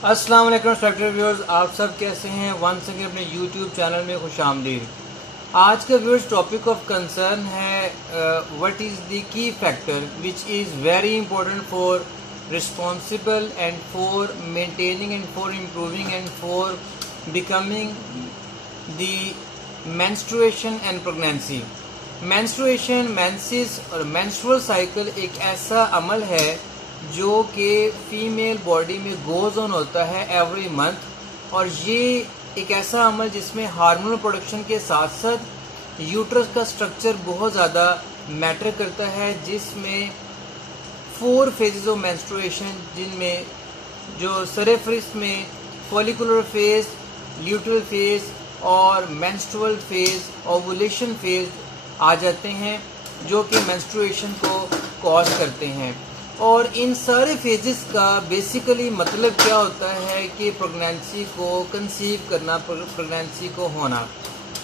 अस्सलाम वालेकुम structure viewers, आप सब कैसे हैं। वंस अगेन अपने यूट्यूब चैनल में खुशामदीद। आज का व्यूअर्स टॉपिक ऑफ कंसर्न है what is the key factor which is very important for responsible and for maintaining and for improving and for becoming the menstruation and pregnancy. Menstruation, menses और menstrual cycle एक ऐसा अमल है जो कि female body में goes on होता है every month, और ये एक ऐसा अमल जिसमें हार्मोनल प्रोडक्शन के साथ साथ यूट्रस का स्ट्रक्चर बहुत ज़्यादा मैटर करता है, जिसमें 4 फेजेस ऑफ मेंस्ट्रुएशन, जिनमें जो सरेफरिस में फॉलिकुलर फेज, ल्यूटरल फेज और मेंस्ट्रुअल फेज, ओवुलेशन फेज आ जाते हैं, जो कि मेंस्ट्रुएशन को कॉज करते हैं। और इन सारे फेजेस का बेसिकली मतलब क्या होता है कि प्रेगनेंसी को कंसीव करना, प्रेगनेंसी को होना।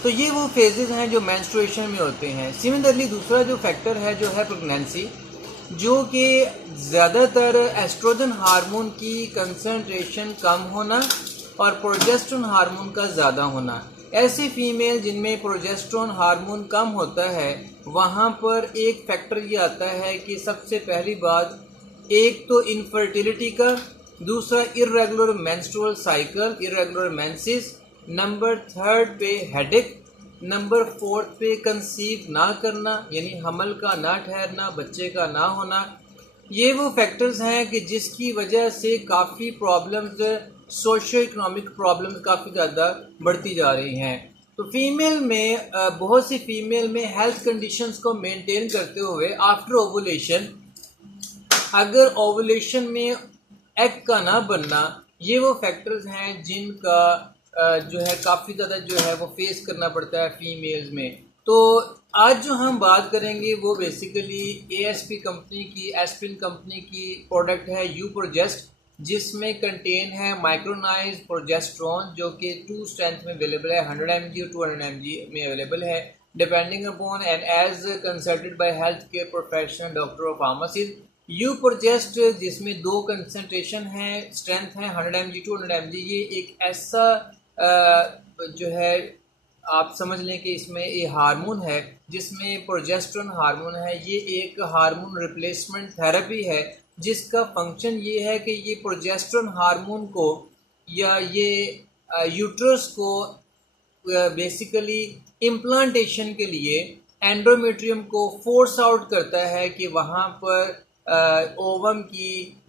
तो ये वो फेजेस हैं जो मेंस्ट्रुएशन में होते हैं। सिमिलरली दूसरा जो फैक्टर है जो है प्रेगनेंसी, जो कि ज़्यादातर एस्ट्रोजन हार्मोन की कंसंट्रेशन कम होना और प्रोजेस्टेरोन हार्मोन का ज़्यादा होना। ऐसी फीमेल जिनमें प्रोजेस्टेरोन हार्मोन कम होता है, वहाँ पर एक फैक्टर ये आता है कि सबसे पहली बात, एक तो इनफर्टिलिटी का, दूसरा irregular menstrual cycle, irregular menses, number 3 पे हेडेक, नंबर 4 पे कंसीव ना करना, यानी हमल का ना ठहरना, बच्चे का ना होना। ये वो फैक्टर्स हैं कि जिसकी वजह से काफ़ी प्रॉब्लम्स, सोशो इकोनॉमिक प्रॉब्लम्स काफ़ी ज़्यादा बढ़ती जा रही हैं। तो फीमेल में बहुत सी फीमेल में हेल्थ कंडीशंस को मेंटेन करते हुए आफ्टर ओवुलेशन, अगर ओवुलेशन में एग का ना बनना, ये वो फैक्टर्स हैं जिनका जो है काफ़ी ज़्यादा जो है वो फेस करना पड़ता है फीमेल्स में। तो आज जो हम बात करेंगे वो बेसिकली एएसपी कंपनी की, एस्पिन कंपनी की प्रोडक्ट है यूप्रोजेस्ट, जिसमें कंटेन है माइक्रोनाइज प्रोजेस्ट्रॉन, जो कि 2 स्ट्रेंथ में अवेलेबल है, 100 mg और 200 mg में अवेलेबल है, depending upon and as consulted by health care professional doctor और फार्मासिस्ट। यूप्रोजेस्ट जिसमें 2 कंसंट्रेशन है, स्ट्रेंथ है 100 mg 200 mg। ये एक ऐसा जो है आप समझ लें कि इसमें ये हार्मोन है जिसमें प्रोजेस्टेरोन हार्मोन है। ये एक हार्मोन रिप्लेसमेंट थेरेपी है जिसका फंक्शन ये है कि ये प्रोजेस्टेरोन हार्मोन को या ये यूट्रस को बेसिकली इम्प्लांटेशन के लिए एंडोमेट्रियम को फोर्स आउट करता है कि वहाँ पर ओवम की,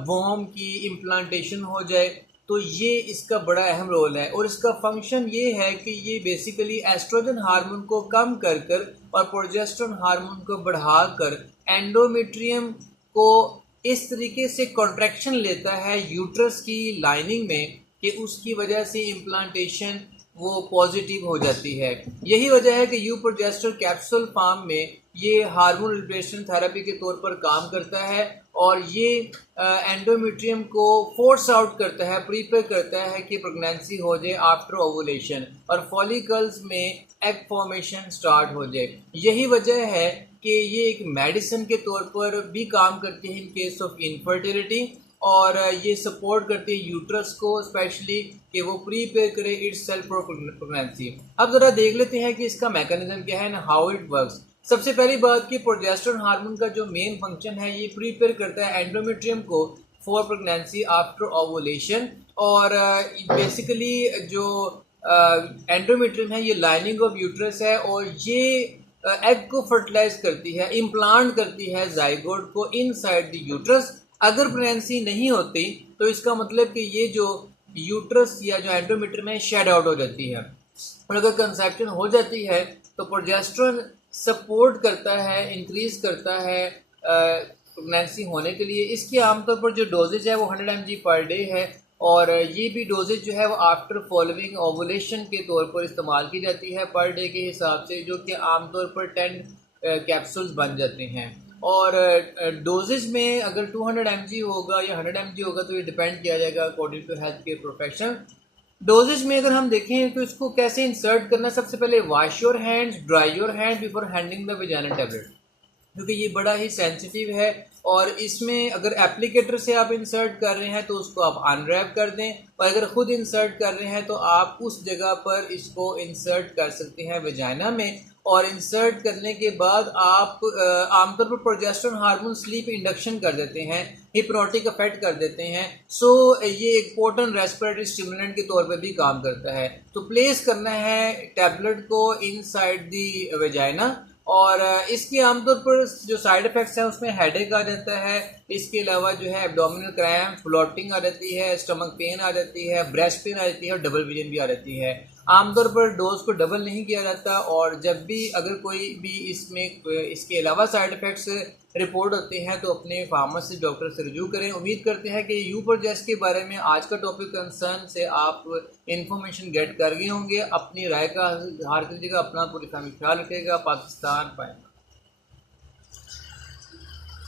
वोम की इम्प्लांटेशन हो जाए। तो ये इसका बड़ा अहम रोल है, और इसका फंक्शन ये है कि ये बेसिकली एस्ट्रोजन हार्मोन को कम कर कर और प्रोजेस्टेरोन हार्मोन को बढ़ा कर एंडोमेट्रियम को इस तरीके से कॉन्ट्रैक्शन लेता है यूट्रस की लाइनिंग में कि उसकी वजह से इम्प्लांटेशन वो पॉजिटिव हो जाती है। यही वजह है कि यूप्रोजेस्टर कैप्सूल फॉर्म में ये हार्मोन रिप्लेसमेंट थेरेपी के तौर पर काम करता है, और ये एंडोमेट्रियम को फोर्स आउट करता है, प्रीपेयर करता है कि प्रेगनेंसी हो जाए आफ्टर ओवुलेशन और फॉलिकल्स में एग फॉर्मेशन स्टार्ट हो जाए। यही वजह है कि ये एक मेडिसिन के तौर पर भी काम करती है इन केस ऑफ इनफर्टिलिटी, और ये सपोर्ट करती है यूट्रस को स्पेशली कि वो प्रीपेयर करे इट्स सेल्फ फॉर प्रेगनेंसी। अब ज़रा देख लेते हैं कि इसका मैकेनिज्म क्या है ना, हाउ इट वर्क्स। सबसे पहली बात कि प्रोजेस्टेरोन हार्मोन का जो मेन फंक्शन है, ये प्रीपेयर करता है एंडोमेट्रियम को फॉर प्रेगनेंसी आफ्टर ओवुलेशन। और बेसिकली जो एंडोमेट्रियम है ये लाइनिंग ऑफ यूट्रस है, और ये एग को फर्टिलाइज करती है, इम्प्लांट करती है जाइगोट को इनसाइड द यूट्रस। अगर प्रेगनेंसी नहीं होती तो इसका मतलब कि ये जो यूट्रस या जो एंडोमेट्रियम है शेड आउट हो जाती है, और अगर कंसेप्शन हो जाती है तो प्रोजेस्टेरोन सपोर्ट करता है, इंक्रीज करता है प्रेगनेंसी होने के लिए। इसकी आमतौर पर जो डोजेज है वो 100 mg पर डे है, और ये भी डोजेज जो है वो आफ्टर फॉलोइंग ओवुलेशन के तौर पर इस्तेमाल की जाती है पर डे के हिसाब से, जो कि आमतौर पर 10 कैप्सूल्स बन जाते हैं। और डोजेज में अगर 200 mg होगा या 100 mg होगा तो ये डिपेंड किया जाएगा according to health care professional. Doses में अगर हम देखें तो इसको कैसे इंसर्ट करना, सबसे पहले wash your hands, dry your hand before handing the vaginal tablet, क्योंकि ये बड़ा ही सेंसिटिव है और इसमें अगर एप्लीकेटर से आप इंसर्ट कर रहे हैं तो उसको आप अनरैप कर दें, और अगर खुद इंसर्ट कर रहे हैं तो आप उस जगह पर इसको इंसर्ट कर सकते हैं वजाइना में। और इंसर्ट करने के बाद आप आमतौर पर प्रोजेस्टेरोन हार्मोन स्लीप इंडक्शन कर देते हैं, हिप्नोटिक इफेक्ट कर देते हैं। सो ये एक पोटेंट रेस्पिरेटरी स्टिमुलेंट के तौर पे भी काम करता है। तो प्लेस करना है टैबलेट को इनसाइड दी वजाइना, और इसके आमतौर पर जो साइड इफ़ेक्ट्स हैं उसमें हेडेक आ जाता है, इसके अलावा जो है एब्डोमिनल क्रैम्प, फ्लोटिंग आ जाती है, स्टमक पेन आ जाती है, ब्रेस्ट पेन आ जाती है और डबल विजन भी आ जाती है। आमतौर पर डोज को डबल नहीं किया जाता, और जब भी अगर कोई भी इसमें इसके अलावा साइड इफ़ेक्ट्स रिपोर्ट होते हैं तो अपने फार्मासिस्ट डॉक्टर से रजू करें। उम्मीद करते हैं कि यूप्रोजेस्ट के बारे में आज का टॉपिक कंसर्न से आप इंफॉर्मेशन गेट कर गए होंगे। अपनी राय का हार कीजिएगा, अपना पूरी फैमिली ख्याल रखेगा। पाकिस्तान पाए।